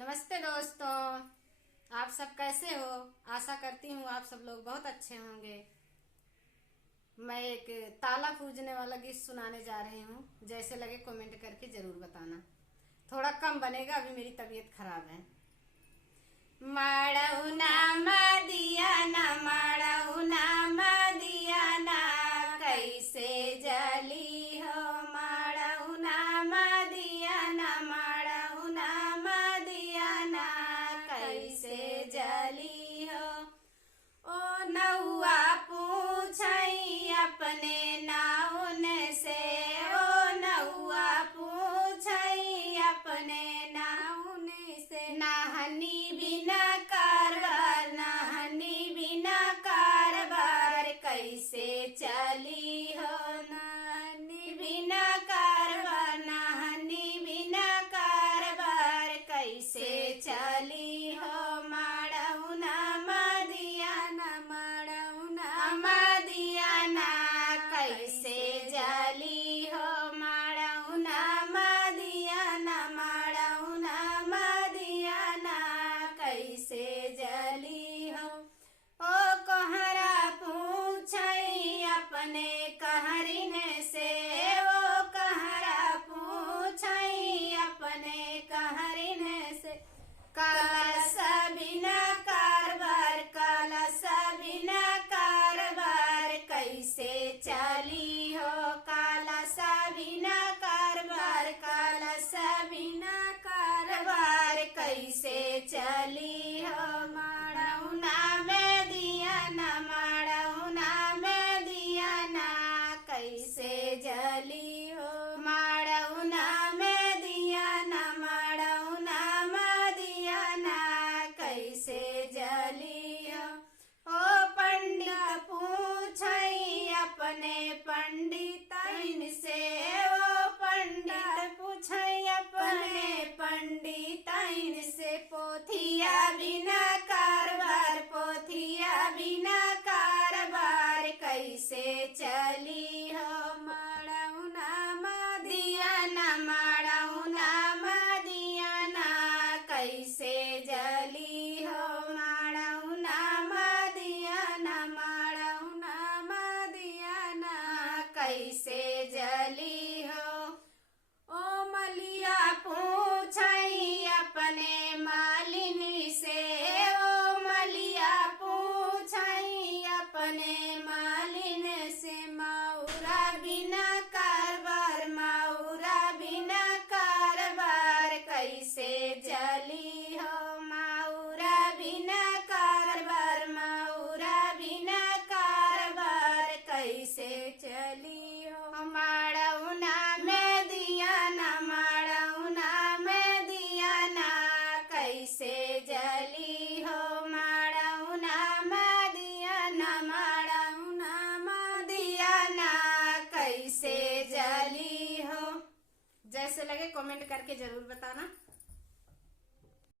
नमस्ते दोस्तों, आप सब कैसे हो। आशा करती हूँ आप सब लोग बहुत अच्छे होंगे। मैं एक ताला पूजने वाला गीत सुनाने जा रही हूँ। जैसे लगे कमेंट करके जरूर बताना। थोड़ा कम बनेगा, अभी मेरी तबीयत खराब है। माड़ौना मदिया ना, माड़ौना मदिया ना, कैसे जली हो। माड़ौना मदिया ना, माड़ौना मदिया ना, कैसे जली हो। ओ नौआ पूछई अपने नाउन से, ओ नौआ पूछई अपने नाउन से। नाहनी बिना कारबार, नाहनी बिना कारबार, कैसे चली हो। नाहनी बिना कारबार, नाहनी बिना कारबार, कैसे चली हो। माड़ौना मदिया ना, माड़ौना मदिया ना, कैसे जली हो। माड़ौना मदिया ना, माड़ौना मदिया ना, कैसे जली हो। ओ कहरा पूछई अपने कहरिन से, ओ कहरा पूछई अपने कहरिन से। कलश बिना कारबार, कलश बिना कारबार, कैसे चली हो। कलश बिना कारबार, कलश बिना कारबार, कैसे चली हो। माड़ौना में दिया ना, माड़ौना में दिया ना, कैसे जली हो। माड़ौना में दिया ना, माड़ौना मदिया ना, कैसे जली हो। ओ पंडित पूछई अपने पंडितन से, ओ पंडित पूछई अपने पंडितन से। पोथिया बिना कारबार, पोथिया बिना कारबार, कैसे चली हो। माड़ौना मदिया ना, माड़ौना मदिया ना, कैसे जली हो। माड़ौना मदिया ना, माड़ौना मदिया ना, कैसे जली हो। ओ मलिया पूछई अपने मालिनी से, ओ मलिया पूछई अपने मालिन से। मौरा बिना कारबार, मौरा बिना कारबार, कैसे जली हो। मौरा बिना कारबार, मौरा बिना कारबार, कैसे चली हो। माड़ौना में दिया ना, माड़ौना में दिया ना, कैसे जली हो। माड़ौना में दिया ना, माड़ौना मदिया ना, कैसे जली हो। जैसे लगे कमेंट करके जरूर बताना।